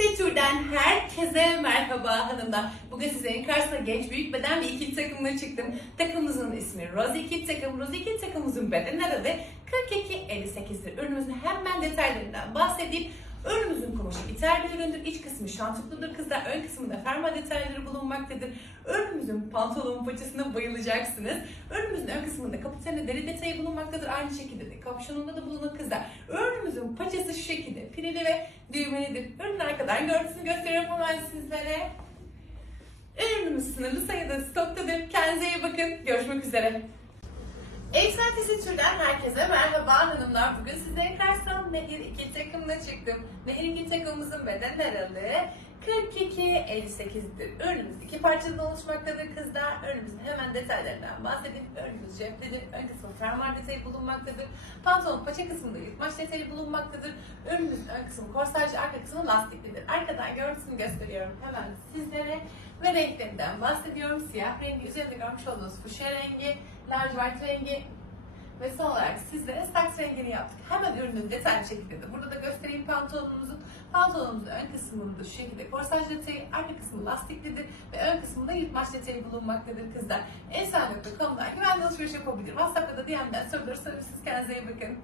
Tesettür'den herkese merhaba hanımlar. Bugün sizlerin karşısına genç büyük beden ve ikili takımla çıktım. Takımımızın ismi Rose İkili Takım. Rose İkili Takımımızın beden aralığı 42-58'dir. Ürünümüzün hemen detaylarından bahsedeyim. Ürünümüzün kumaşı iter bir üründür. İç kısmı şantukludur kızlar. Ön kısmında ferma detayları bulunmaktadır. Ürünümüzün pantolon paçasına bayılacaksınız. Ürünümüzün ön kısmında kaputlarında deri detayı bulunmaktadır. Aynı şekilde de kapşonunda da bulunur kızlar. Ürünümüzün paçası şu şekilde pireli ve düğmelidir. Ürünün arkadan görüntüsünü gösteriyorum hemen sizlere. Ürünümüz sınırlı sayıda stoktadır. Kendinize iyi bakın. Görüşmek üzere. Efsane Tesettür'den herkese merhaba hanımlar. Bugün size karşısına Nehir 2 takımla çıktım. Nehir 2 takımımızın beden aralığı 42-58'dir. Ürünümüz iki parçadan oluşmaktadır kızlar. Ürünümüzün hemen detaylarından bahsedeyim. Ürünümüz ceptedir. Ön kısmı fermuar detayı bulunmaktadır. Pantolon paça kısmında yırtmaç detayı bulunmaktadır. Ürünümüzün ön kısmı korsajlı, arka kısmı lastiklidir. Arkadan görüntüsünü gösteriyorum hemen sizlere. Ve renklerinden bahsediyorum. Siyah rengi, üzerinde görmüş olduğunuz fuşya rengi, lacivert rengi, ve son olarak sizlere saks rengini yaptık. Hemen ürünün detaylı şekilde de burada da göstereyim pantolonumuzun. Pantolonumuzun ön kısmında şu şekilde korsaj detayı, arka kısmı lastiklidir ve ön kısmında yırtmaç detayı bulunmaktadır kızlar. Ensar.com'dan güvenli alışveriş yapabilir. WhatsApp'ta da DM'den soruları sorabilirsiniz. Kendinize iyi bakın.